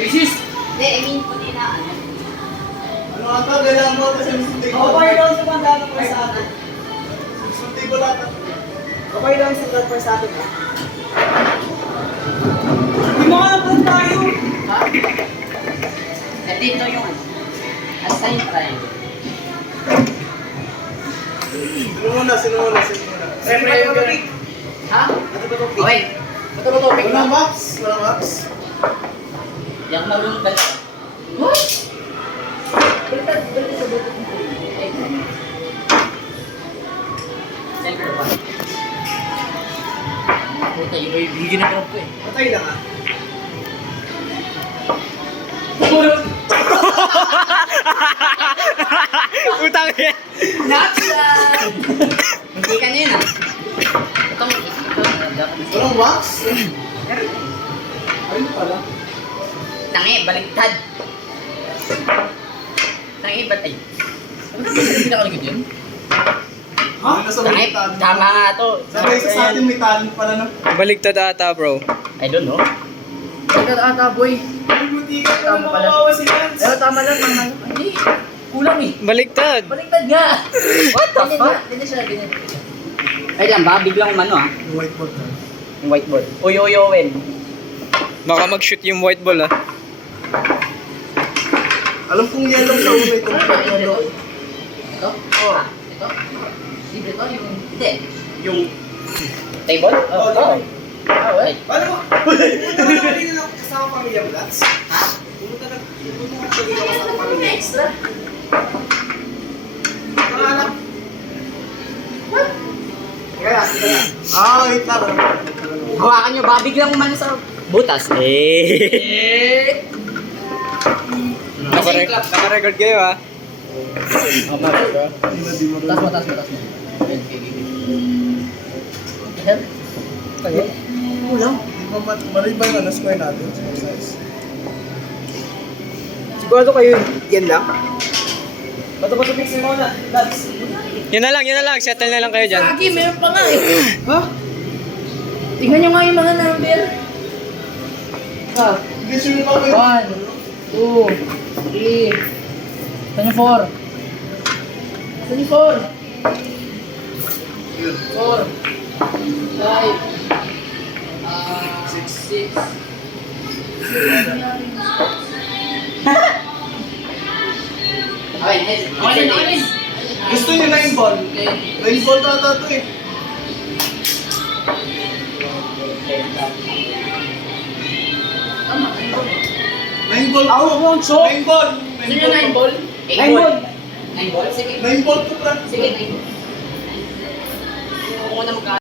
Racist! Hindi, I mean, puti na ano. Ano ata, gala mo kasi suntik ko. Okay lang sa mandalo pa sa atin. Suntik ko lahat. Okay lang sa mandalo pa sa atin. Hindi mo alam tayo. Ha? At dito yung ano. Assign triangle. Sino muna? Siyempre yung ganun. Ha? Ano ba itong Wait. Ito ba topic Wala na? max. Wala max. Di ako marunong dala. What? Baliktad sa buto kong ay. Siyempre pa. Puta, yun yung bigyan na ko eh. Patay lang ah. Utang eh! Napsan! Hindi ka na yun ah. Itong Walang wax? Ayun pala. tangi, baliktad. Tangi, ba't ay? Ano ba yung pinakaligod yun? Ha? Nasa Tangi, baliktad. tama nga to. Sabay sa atin may talent pala no? Baliktad ata, bro. I don't know. Ito ata, boy. Ay, buti ka Tama pala. makawawa si Lance. Pero tama lang, tama lang. Hindi, kulang eh. Baliktad! Baliktad nga. What the fuck? Ganyan siya, ganyan. Ay lang ba, biglang umano ah. Yung whiteboard ka. Yung whiteboard. Uyoyowen. Baka mag-shoot yung white ball, ah. Alam kong yellow sa ulo ito. Ito? Ito? Oo. Ito? Libre to? Yung... Hindi. Yung... Table? Oo. Oh, wait. Paano mo? Pumunta ka kanina lang kasama pamilya mo, Lance? Ha? Pumunta ka kanina kasama pamilya mo. Extra? Mga anak. What? Kaya, Ah, wait lang. Hawakan nyo ba? Biglang umano sa butas. Eh. Naka-record kayo, ah. Taas mo, taas mo, taas mo. Kulang. Maribay na na square natin. Size. sigurado kayo yan lang? Bato ba ito fix mo na, Lance? Yun na lang. Settle na lang kayo dyan. Lagi, meron pa nga eh. Ha? Tingnan nyo nga yung mga number. Ha? Hindi sure pa kayo. 1, 2, 3. Saan yung 4? Saan yung 4? 4, 5, 6. Okay. Gusto nyo 9 ball? 9 ball tata to eh. Tama, 9 ball. 9 ball Ako, to. wrong so. 9 ball. Sino yung 9 ball? 9 ball. 9 ball? Sige. 9 ball to, Frank. Sige, 9 ball. Kung una